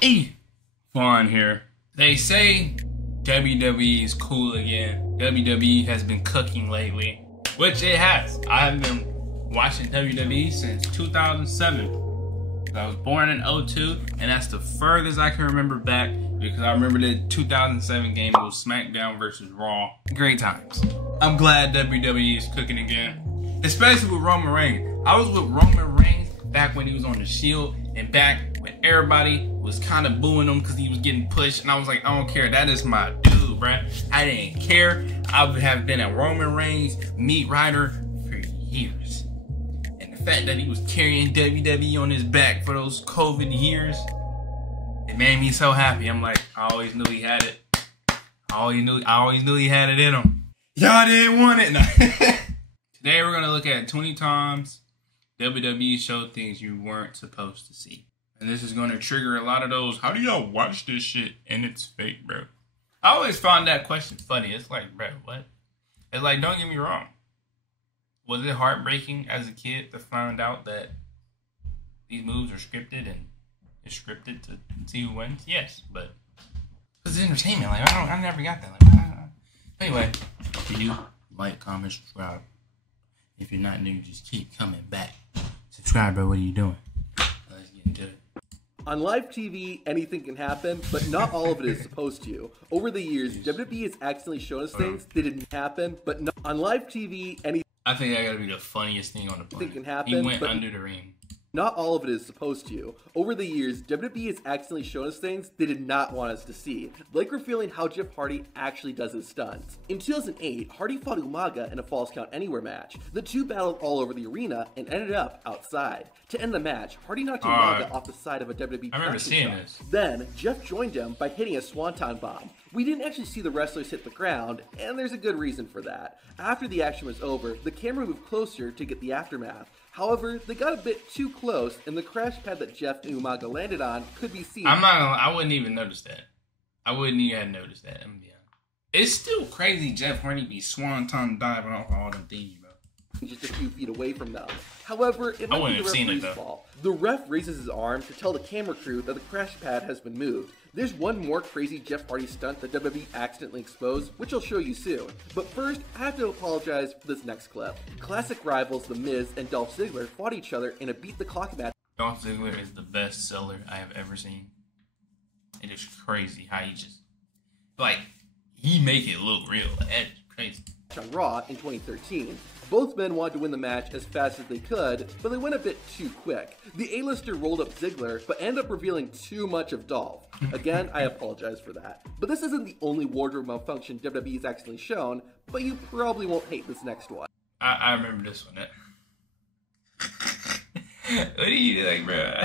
Hey, Vaughn here. They say WWE is cool again. WWE has been cooking lately, which it has. I've been watching WWE since 2007. I was born in 02, and that's the furthest I can remember back because I remember the 2007 game. It was SmackDown versus Raw. Great times. I'm glad WWE is cooking again, especially with Roman Reigns. I was with Roman Reigns back when he was on the Shield and back when everybody was kind of booing him because he was getting pushed, and I was like, I don't care. That is my dude, bruh. I didn't care. I would have been a Roman Reigns meat rider for years. The fact that he was carrying WWE on his back for those COVID years, it made me so happy. I'm like, I always knew he had it. I always knew he had it in him. Y'all didn't want it. No. Today we're gonna look at 20 times WWE showed things you weren't supposed to see, and this is gonna trigger a lot of those. How do y'all watch this shit and it's fake, bro? I always found that question funny. It's like, bro, what? It's like, don't get me wrong. Was it heartbreaking as a kid to find out that these moves are scripted and it's scripted to see who wins? Yes, but it's entertainment. Like I never got that. Anyway, if you like, comment, subscribe. If you're not new, just keep coming back. Subscribe, bro. What are you doing? Let's get into it. On live TV, anything can happen, but not all of it is supposed to. Over the years, WWE has accidentally shown us things that didn't happen, but not on live TV, anything. I think that gotta be the funniest thing on the planet. Can happen, he went but under the ring. Not all of it is supposed to. Over the years, WWE has accidentally shown us things they did not want us to see, like revealing how Jeff Hardy actually does his stunts. In 2008, Hardy fought Umaga in a Falls Count Anywhere match. The two battled all over the arena and ended up outside. To end the match, Hardy knocked Umaga off the side of a WWE I remember seeing shot. this. Then, Jeff joined him by hitting a Swanton Bomb. We didn't actually see the wrestlers hit the ground, and there's a good reason for that. After the action was over, the camera moved closer to get the aftermath. However, they got a bit too close, and the crash pad that Jeff and Umaga landed on could be seen. I wouldn't even notice that. I wouldn't even have noticed that. It's still crazy Jeff Hardy be swanton diving off all them things, bro. Just a few feet away from them. However, it might be the referee's fault. The ref raises his arm to tell the camera crew that the crash pad has been moved. There's one more crazy Jeff Hardy stunt that WWE accidentally exposed, which I'll show you soon. But first, I have to apologize for this next clip. Classic rivals The Miz and Dolph Ziggler fought each other in a beat-the-clock match. Dolph Ziggler is the best seller I have ever seen. It is crazy how he just, like, he make it look real. That's crazy. On Raw in 2013. Both men wanted to win the match as fast as they could, but they went a bit too quick. The A-lister rolled up Ziggler, but ended up revealing too much of Dolph. Again, I apologize for that. But this isn't the only wardrobe malfunction WWE has actually shown, but you probably won't hate this next one. I remember this one. What do you like, bro?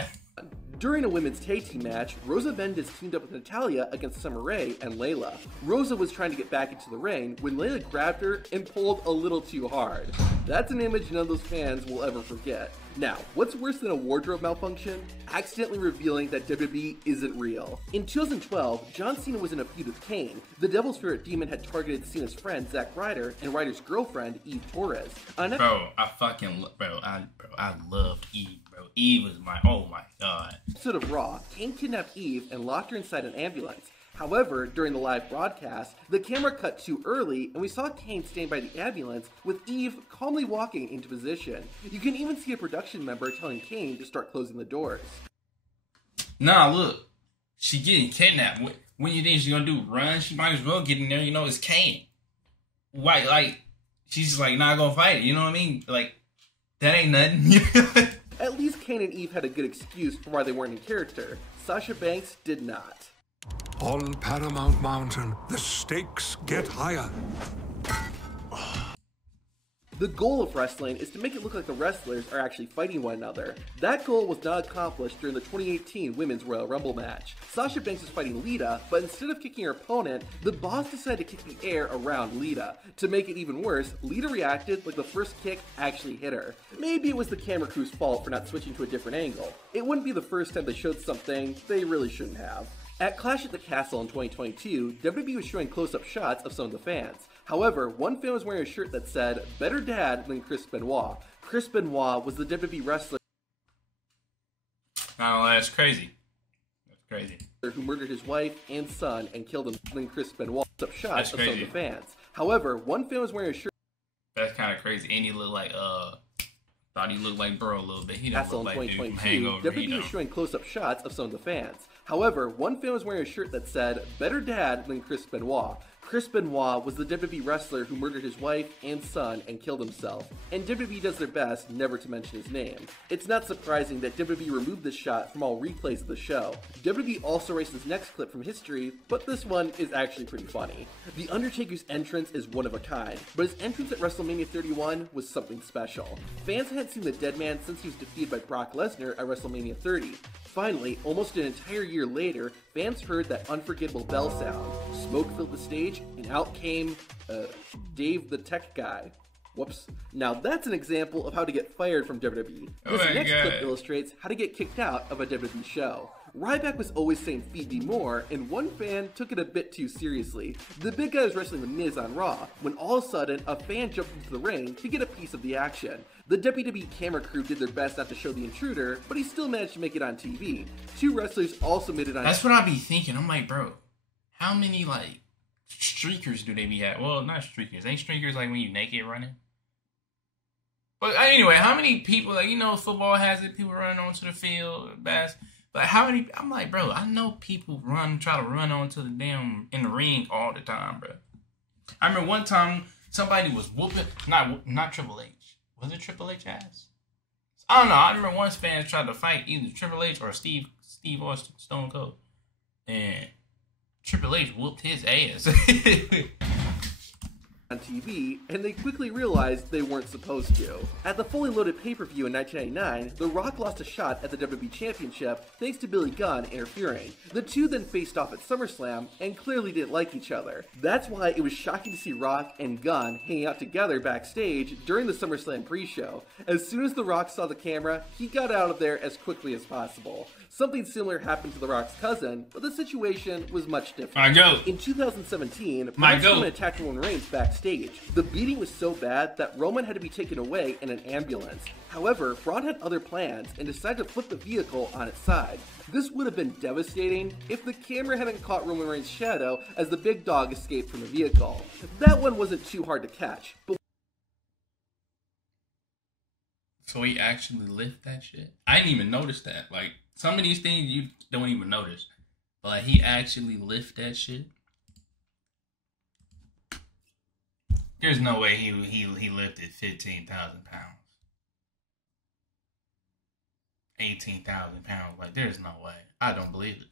During a women's tag team match, Rosa Mendes teamed up with Natalya against Summer Rae and Layla. Rosa was trying to get back into the ring when Layla grabbed her and pulled a little too hard. That's an image none of those fans will ever forget. Now, what's worse than a wardrobe malfunction? Accidentally revealing that WWE isn't real. In 2012, John Cena was in a feud with Kane. The Devil's Favorite Demon had targeted Cena's friend Zack Ryder and Ryder's girlfriend Eve Torres. Bro, I love Eve, bro. Eve was oh my god. Episode of Raw, Kane kidnapped Eve and locked her inside an ambulance. However, during the live broadcast, the camera cut too early and we saw Kane standing by the ambulance with Eve calmly walking into position. You can even see a production member telling Kane to start closing the doors. Nah, look. She getting kidnapped. What you think she's gonna do? Run? She might as well get in there. You know, it's Kane. Why, like, she's just like not gonna fight it. You know what I mean? Like, that ain't nothing. At least Kane and Eve had a good excuse for why they weren't in character. Sasha Banks did not. On Paramount Mountain, the stakes get higher. The goal of wrestling is to make it look like the wrestlers are actually fighting one another. That goal was not accomplished during the 2018 Women's Royal Rumble match. Sasha Banks was fighting Lita, but instead of kicking her opponent, the boss decided to kick the air around Lita. To make it even worse, Lita reacted like the first kick actually hit her. Maybe it was the camera crew's fault for not switching to a different angle. It wouldn't be the first time they showed something they really shouldn't have. At Clash at the Castle in 2022, WWE was showing close-up shots of some of the fans. However, one fan was wearing a shirt that said, "Better Dad than Chris Benoit." Chris Benoit was the WWE wrestler. Oh, that's crazy. Crazy. Who murdered his wife and son and killed him, and Chris Benoit took shots That's of some of crazy. the fans. However, one fan was wearing a shirt. That's kind of crazy. And he looked like thought he looked like Burrow a little bit. He don't Castle look in like dude from 2022, Hangover. WWE was showing close-up shots of some of the fans. However, one fan was wearing a shirt that said, "Better dad than Chris Benoit." Chris Benoit was the WWE wrestler who murdered his wife and son and killed himself, and WWE does their best never to mention his name. It's not surprising that WWE removed this shot from all replays of the show. WWE also erased this next clip from history, but this one is actually pretty funny. The Undertaker's entrance is one of a kind, but his entrance at WrestleMania 31 was something special. Fans hadn't seen the dead man since he was defeated by Brock Lesnar at WrestleMania 30. Finally, almost an entire year later, fans heard that unforgettable bell sound. Smoke filled the stage, and out came, Dave the Tech Guy. Whoops. Now that's an example of how to get fired from WWE. This next clip illustrates how to get kicked out of a WWE show. Ryback was always saying "feed me more," and one fan took it a bit too seriously. The big guy was wrestling The Miz on Raw, when all of a sudden, a fan jumped into the ring to get a piece of the action. The WWE camera crew did their best not to show the intruder, but he still managed to make it on TV. Two wrestlers also made it on. That's what I be thinking. I'm like, bro, how many, like, streakers do they be at? Well, not streakers. Ain't streakers like when you naked running? But anyway, how many people, like, you know, football has it, people running onto the field, but how many, I'm like, bro, I know people try to run onto the damn, in the ring all the time, bro. I remember one time, somebody was whooping, not Triple H. Was it Triple H ass? I don't know, I remember one fan tried to fight either Triple H or Steve or Stone Cold. And Triple H whooped his ass. on TV, and they quickly realized they weren't supposed to. At the fully loaded pay-per-view in 1999, The Rock lost a shot at the WWE Championship thanks to Billy Gunn interfering. The two then faced off at SummerSlam and clearly didn't like each other. That's why it was shocking to see Rock and Gunn hanging out together backstage during the SummerSlam pre-show. As soon as The Rock saw the camera, he got out of there as quickly as possible. Something similar happened to The Rock's cousin, but the situation was much different. In 2017, Braun Strowman attacked Roman Reigns backstage. The beating was so bad that Roman had to be taken away in an ambulance. However, Braun had other plans and decided to flip the vehicle on its side. This would have been devastating if the camera hadn't caught Roman Reigns' shadow as the big dog escaped from the vehicle. That one wasn't too hard to catch, but so he actually lifted that shit? I didn't even notice that. Like, some of these things you don't even notice. But like, he actually lifted that shit? There's no way he lifted 15,000 pounds. 18,000 pounds. Like, there's no way. I don't believe it.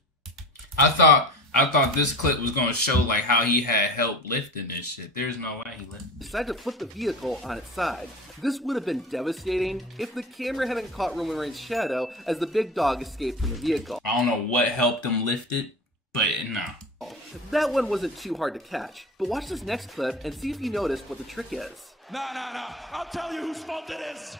I thought this clip was gonna show like how he had help lifting this shit. There's no way he lifted. Decided to flip the vehicle on its side. This would have been devastating if the camera hadn't caught Roman Reigns' shadow as the big dog escaped from the vehicle. I don't know what helped him lift it, but no. That one wasn't too hard to catch. But watch this next clip and see if you notice what the trick is. No. I'll tell you whose fault it is.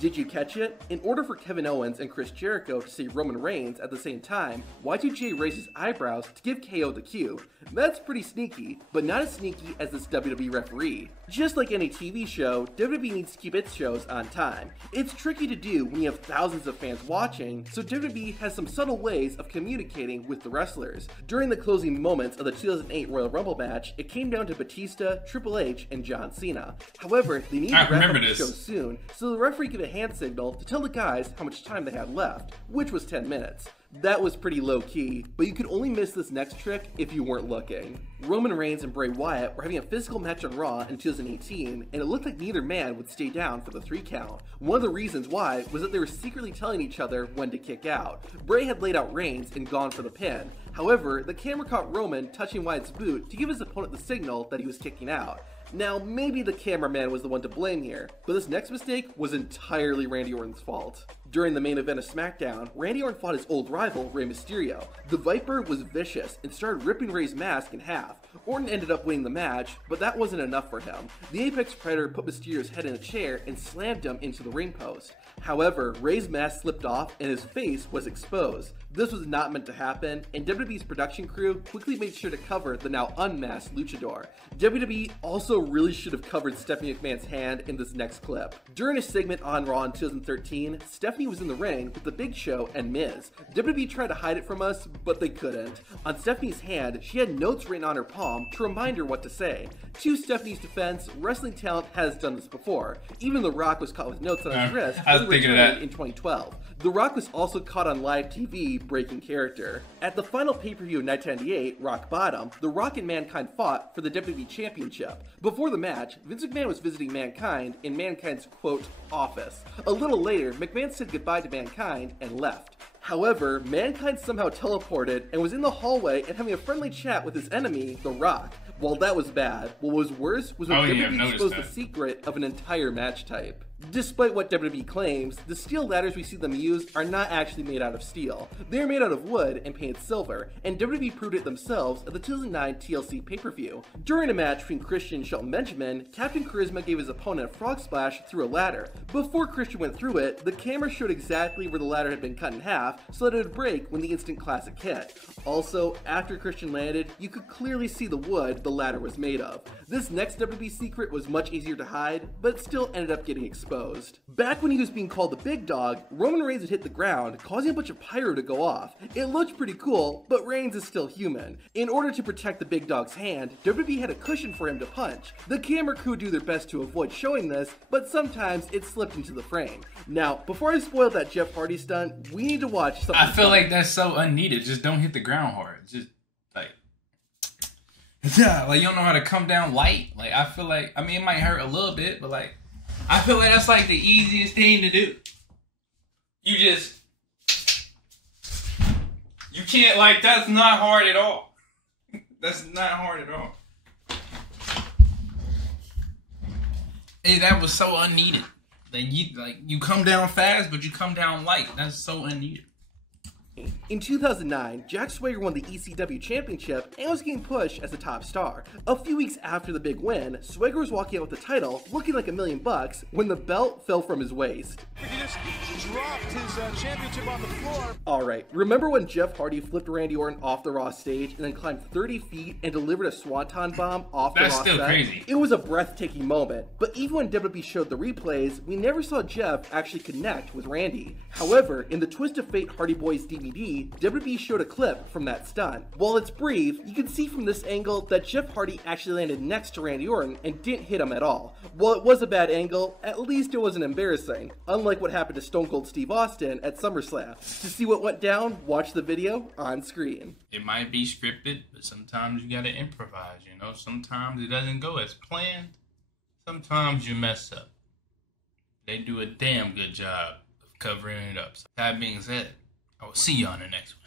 Did you catch it? In order for Kevin Owens and Chris Jericho to see Roman Reigns at the same time, Y2J raised his eyebrows to give KO the cue. That's pretty sneaky, but not as sneaky as this WWE referee. Just like any TV show, WWE needs to keep its shows on time. It's tricky to do when you have thousands of fans watching, so WWE has some subtle ways of communicating with the wrestlers. During the closing moments of the 2008 Royal Rumble match, it came down to Batista, Triple H, and John Cena. However, they needed to wrap up the show soon, so the referee gave a hand signal to tell the guys how much time they had left, which was 10 minutes. That was pretty low-key, but you could only miss this next trick if you weren't looking. Roman Reigns and Bray Wyatt were having a physical match on Raw in 2018, and it looked like neither man would stay down for the 3 count. One of the reasons why was that they were secretly telling each other when to kick out. Bray had laid out Reigns and gone for the pin. However, the camera caught Roman touching Wyatt's boot to give his opponent the signal that he was kicking out. Now, maybe the cameraman was the one to blame here, but this next mistake was entirely Randy Orton's fault. During the main event of SmackDown, Randy Orton fought his old rival, Rey Mysterio. The Viper was vicious and started ripping Rey's mask in half. Orton ended up winning the match, but that wasn't enough for him. The Apex Predator put Mysterio's head in a chair and slammed him into the ring post. However, Rey's mask slipped off and his face was exposed. This was not meant to happen, and WWE's production crew quickly made sure to cover the now unmasked luchador. WWE also really should have covered Stephanie McMahon's hand in this next clip. During a segment on Raw in 2013, Stephanie Stephanie was in the ring with The Big Show and Miz. WWE tried to hide it from us, but they couldn't. On Stephanie's hand, she had notes written on her palm to remind her what to say. To Stephanie's defense, wrestling talent has done this before. Even The Rock was caught with notes on his wrist I was thinking of that in 2012. The Rock was also caught on live TV breaking character. At the final pay-per-view of 1998, Rock Bottom, The Rock and Mankind fought for the WWE Championship. Before the match, Vince McMahon was visiting Mankind in Mankind's, quote, office. A little later, McMahon said goodbye to Mankind and left. However, Mankind somehow teleported and was in the hallway and having a friendly chat with his enemy, The Rock. While that was bad, what was worse was when WWE exposed the secret of an entire match type. Despite what WWE claims, the steel ladders we see them use are not actually made out of steel. They are made out of wood and painted silver, and WWE proved it themselves at the 2009 TLC pay-per-view. During a match between Christian and Shelton Benjamin, Captain Charisma gave his opponent a frog splash through a ladder. Before Christian went through it, the camera showed exactly where the ladder had been cut in half so that it would break when the instant classic hit. Also, after Christian landed, you could clearly see the wood the ladder was made of. This next WWE secret was much easier to hide, but still ended up getting exposed. Back when he was being called the Big Dog, Roman Reigns had hit the ground, causing a bunch of pyro to go off. It looked pretty cool, but Reigns is still human. In order to protect the Big Dog's hand, WWE had a cushion for him to punch. The camera crew do their best to avoid showing this, but sometimes it slipped into the frame. Now, before I spoil that Jeff Hardy stunt, we need to watch something. I feel like that's so unneeded. Just don't hit the ground hard. Just like you don't know how to come down light. Like I feel like, I mean, it might hurt a little bit, but like I feel like that's like the easiest thing to do. You can't, like, that's not hard at all. That's not hard at all. Hey, that was so unneeded. You come down fast, but you come down light. That's so unneeded. In 2009, Jack Swagger won the ECW Championship and was getting pushed as a top star. A few weeks after the big win, Swagger was walking out with the title, looking like $1 million, when the belt fell from his waist. He just dropped his championship on the floor. Alright, remember when Jeff Hardy flipped Randy Orton off the Raw stage and then climbed 30 feet and delivered a swanton bomb off the Raw set? That's still crazy. It was a breathtaking moment, but even when WWE showed the replays, we never saw Jeff actually connect with Randy. However, in the Twist of Fate Hardy Boys DVD, WWE showed a clip from that stunt. While it's brief, you can see from this angle that Jeff Hardy actually landed next to Randy Orton and didn't hit him at all. While it was a bad angle, at least it wasn't embarrassing, unlike what happened to Stone Cold Steve Austin at SummerSlam. To see what went down, watch the video on screen. It might be scripted, but sometimes you gotta improvise, you know? Sometimes it doesn't go as planned. Sometimes you mess up. They do a damn good job of covering it up. So that being said, I will see you on the next one.